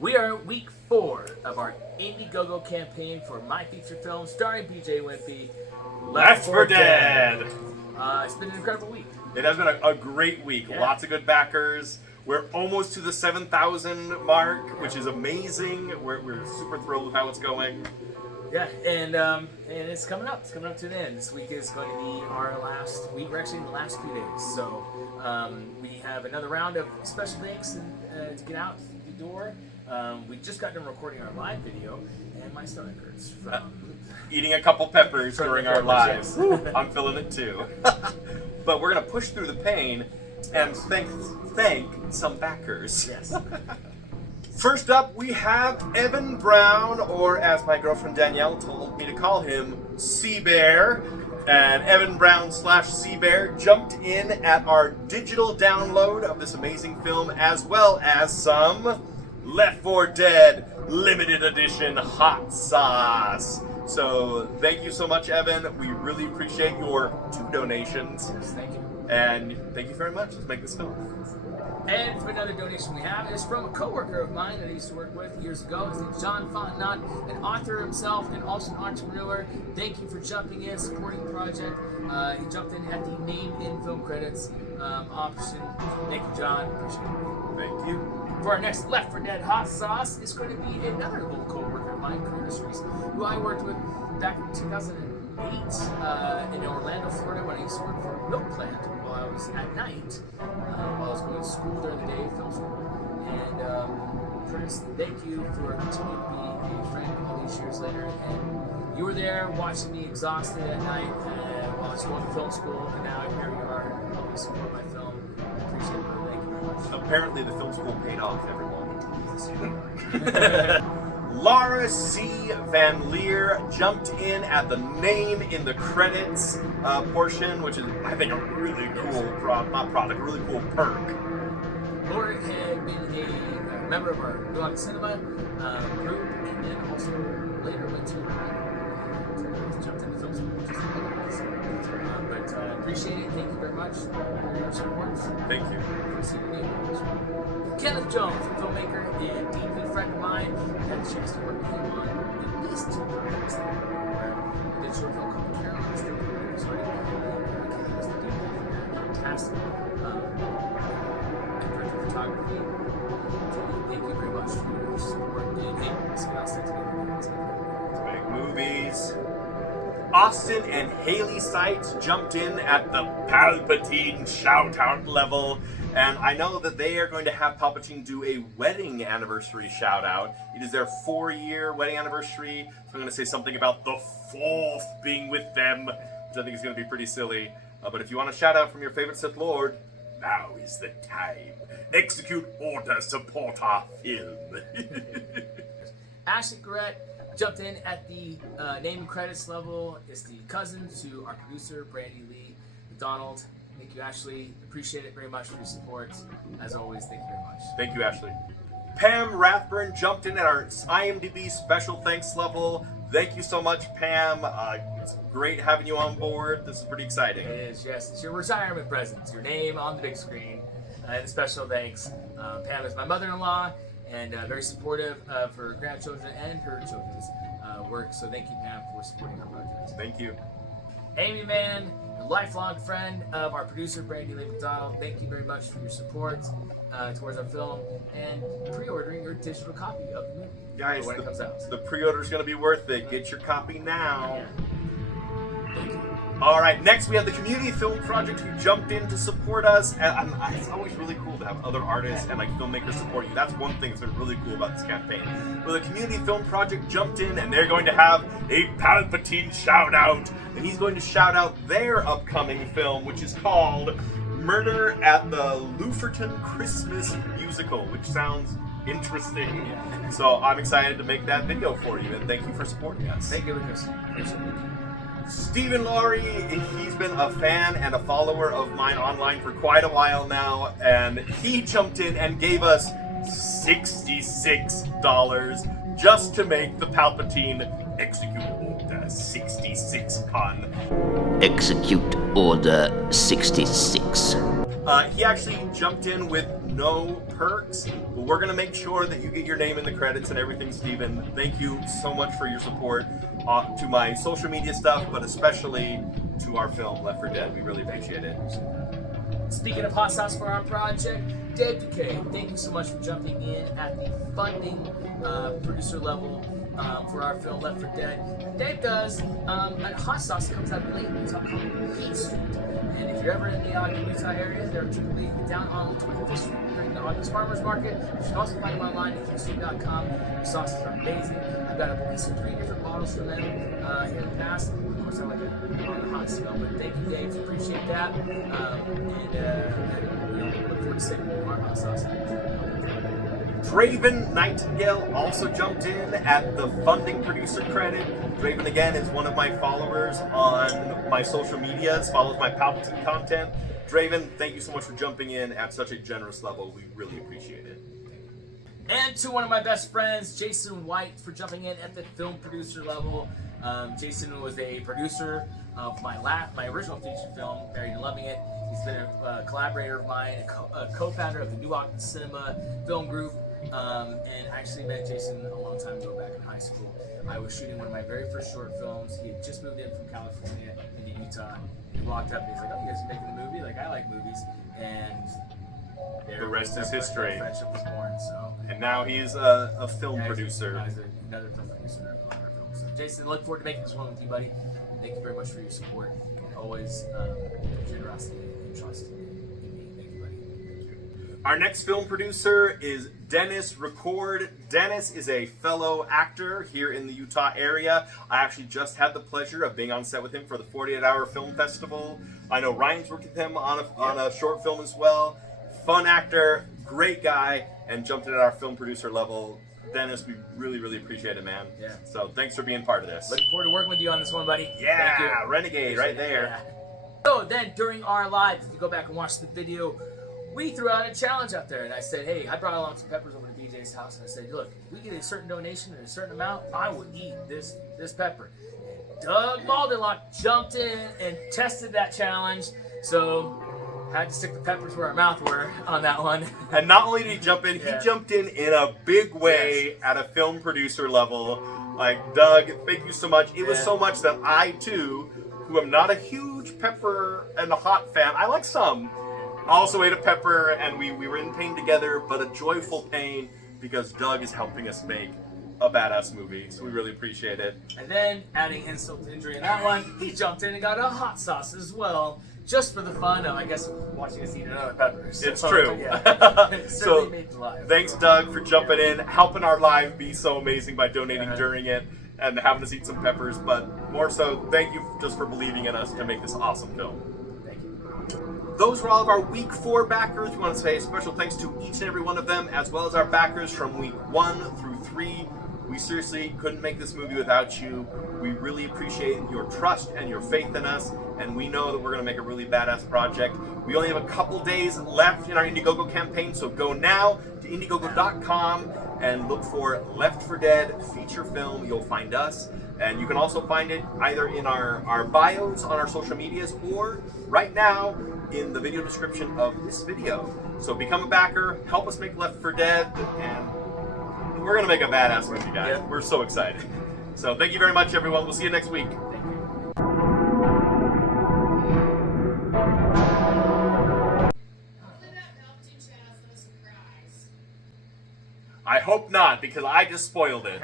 We are at week 4 of our Indiegogo campaign for my feature film starring BJ Wimpy, Left 4 Dead. It's been an incredible week. It has been a great week. Yeah. Lots of good backers. We're almost to the 7,000 mark, which is amazing. We're super thrilled with how it's going. Yeah, and it's coming up. It's coming up to an end. This week is going to be our last week. We're actually in the last few days. So we have another round of special thanks to get out the door. We just got done recording our live video, and my stomach hurts from Eating a couple peppers during our lives. yes. I'm feeling it too. But we're going to push through the pain and thank some backers. Yes. First up, we have Evan Brown, or as my girlfriend Danielle told me to call him, Sea Bear. And Evan Brown / Sea Bear jumped in at our digital download of this amazing film, as well as some Left 4 Dead limited edition hot sauce. So thank you so much, Evan. We really appreciate your 2 donations. Yes, thank you. And thank you very much. Let's make this film. And for another donation we have is from a coworker of mine that I used to work with years ago. His name's John Fontenot, an author himself and also an entrepreneur. Thank you for jumping in, supporting the project. He jumped in at the name in film credits option. Thank you, John. Appreciate it. Thank you. For our next Left 4 Dead hot sauce is going to be another little coworker of mine, Curtis Reese, who I worked with back in 2008 in Orlando, Florida, when I used to work for a milk plant while I was at night, while I was going to school during the day, film school. And Curtis, thank you for continuing to be a friend all these years later. And you were there watching me exhausted at night while I was going to film school, and now here you are helping support my film. I appreciate it, brother. Thank you very much. Apparently the film school paid off, everyone. Laura C. Van Leer jumped in at the name in the credits portion, which is, I think, a really cool really cool perk. Laura had been a member of our Go Out to Cinema group, and then also later went to jumped into film school. But appreciate it. Thank you very much for your support. Thank you. Kenneth Jones, a filmmaker and DP friend of mine, had a chance to work with him on at least 2 projects where I did a short film called Caroline's Day. Kenneth was the DP for that. Fantastic. Director of photography. Thank you very much for your support. And hey, let's get out together. Big movies. Austin and Haley Seitz jumped in at the Palpatine shout-out level, and I know that they are going to have Palpatine do a wedding anniversary shout-out. It is their 4-year wedding anniversary, so I'm going to say something about the 4th being with them, which I think is going to be pretty silly. But if you want a shout-out from your favorite Sith Lord, now is the time. Execute order, support our film. Ashley Garrett jumped in at the name and credits level. Is the cousin to our producer, Brandy Lee McDonald. Thank you, Ashley. Appreciate it very much for your support. As always, thank you very much. Thank you, Ashley. Pam Rathburn jumped in at our IMDb special thanks level. Thank you so much, Pam. It's great having you on board. This is pretty exciting. It is, yes. It's your retirement present. It's your name on the big screen. And a special thanks. Pam is my mother-in-law and very supportive of her grandchildren and her children's work. So thank you, Pam, for supporting our project. Thank you. Amy Mann, a lifelong friend of our producer, Brandy Lee McDonald. Thank you very much for your support towards our film and pre-ordering your digital copy of the movie Guys, when it comes out. the pre-order is going to be worth it. Get your copy now. Yeah. Thank you. All right, next we have the Community Film Project who jumped in to support us. And it's always really cool to have other artists and like filmmakers support you. That's one thing that's been really cool about this campaign. Well, the Community Film Project jumped in and they're going to have a Palpatine shout out. And he's going to shout out their upcoming film, which is called Murder at the Luferton Christmas Musical, which sounds interesting. Yeah. So I'm excited to make that video for you, and thank you for supporting us. Thank you, Lucas. Appreciate it. Stephen Laurie, he's been a fan and a follower of mine online for quite a while now, and he jumped in and gave us $66 just to make the Palpatine Execute Order 66 pun. Execute Order 66. He actually jumped in with no perks, but we're gonna make sure that you get your name in the credits and everything, Steven. Thank you so much for your support to my social media stuff, but especially to our film Left 4 Dead. We really appreciate it. Speaking of hot sauce for our project, Dave Duquet, thank you so much for jumping in at the funding producer level for our film Left 4 Dead. Dave does a hot sauce that comes out of Lake Utah called Heat Street. And if you're ever in the Ogden, Utah area, they're typically down on 25th Street during the August Farmers Market. You can also find them online at heatstreet.com. The sauces are amazing. I've got at least 3 different bottles from them here in the past. Of course, I like it on the hot smell, but thank you, Dave. Appreciate that. Look forward to seeing more hot sauce. Draven Nightingale also jumped in at the funding producer credit. Draven, again, is one of my followers on my social medias, follows my Palpatine content. Draven, thank you so much for jumping in at such a generous level. We really appreciate it. And to one of my best friends, Jason White, for jumping in at the film producer level. Jason was a producer of my original feature film, Married and Loving It. He's been a collaborator of mine, a co-founder of the New Ogden Cinema Film Group, and actually met Jason a long time ago back in high school. I was shooting one of my very first short films. He had just moved in from California into Utah. He walked up and he's like, "Oh, you guys are making a movie? Like, I like movies." And The rest is history. Our friendship was born. So. And now he's a film producer. Now he's another film producer on our film. So, Jason, look forward to making this one with you, buddy. Thank you very much for your support and always generosity and trust in me. Thank you, buddy. Our next film producer is Dennis Record. Dennis is a fellow actor here in the Utah area. I actually just had the pleasure of being on set with him for the 48-Hour Film Festival. I know Ryan's worked with him on a short film as well. Fun actor, great guy, and jumped in at our film producer level. Dennis, we really, really appreciate it, man. Yeah. So thanks for being part of this. Looking forward to working with you on this one, buddy. Yeah, Thank you. Renegade right there. Yeah. So then during our live, if you go back and watch the video, we threw out a challenge out there, and I said, hey, I brought along some peppers over to BJ's house, and I said, look, if we get a certain donation and a certain amount, I will eat this pepper. And Doug Balderlock jumped in and tested that challenge, so had to stick the peppers where our mouth were on that one. And not only did he jump in, he jumped in a big way at a film producer level. Like, Doug, thank you so much. It was so much that I, too, who am not a huge pepper and a hot fan, I like some, also ate a pepper, and we were in pain together, but a joyful pain because Doug is helping us make a badass movie, so we really appreciate it. And then, adding insult to injury in that one, he jumped in and got a hot sauce as well, just for the fun of, I guess, watching us eat another pepper. So, It's true. Yeah, it certainly So, made the live. thanks, Doug, for jumping in, helping our live be so amazing by donating during it and having us eat some peppers, but more so, thank you just for believing in us to make this awesome film. Thank you. Those were all of our Week 4 backers. We want to say a special thanks to each and every one of them, as well as our backers from Week 1 through 3. We seriously couldn't make this movie without you. We really appreciate your trust and your faith in us, and we know that we're going to make a really badass project. We only have a couple days left in our Indiegogo campaign, so go now to Indiegogo.com and look for Left 4 Dead feature film. You'll find us, and you can also find it either in our bios on our social medias or right now in the video description of this video. So become a backer, help us make Left 4 Dead, and we're going to make a badass movie, guys. Yeah. We're so excited. So thank you very much, everyone. We'll see you next week. Thank you. Hopefully that Palpatine chat has them a surprise. I hope not, because I just spoiled it.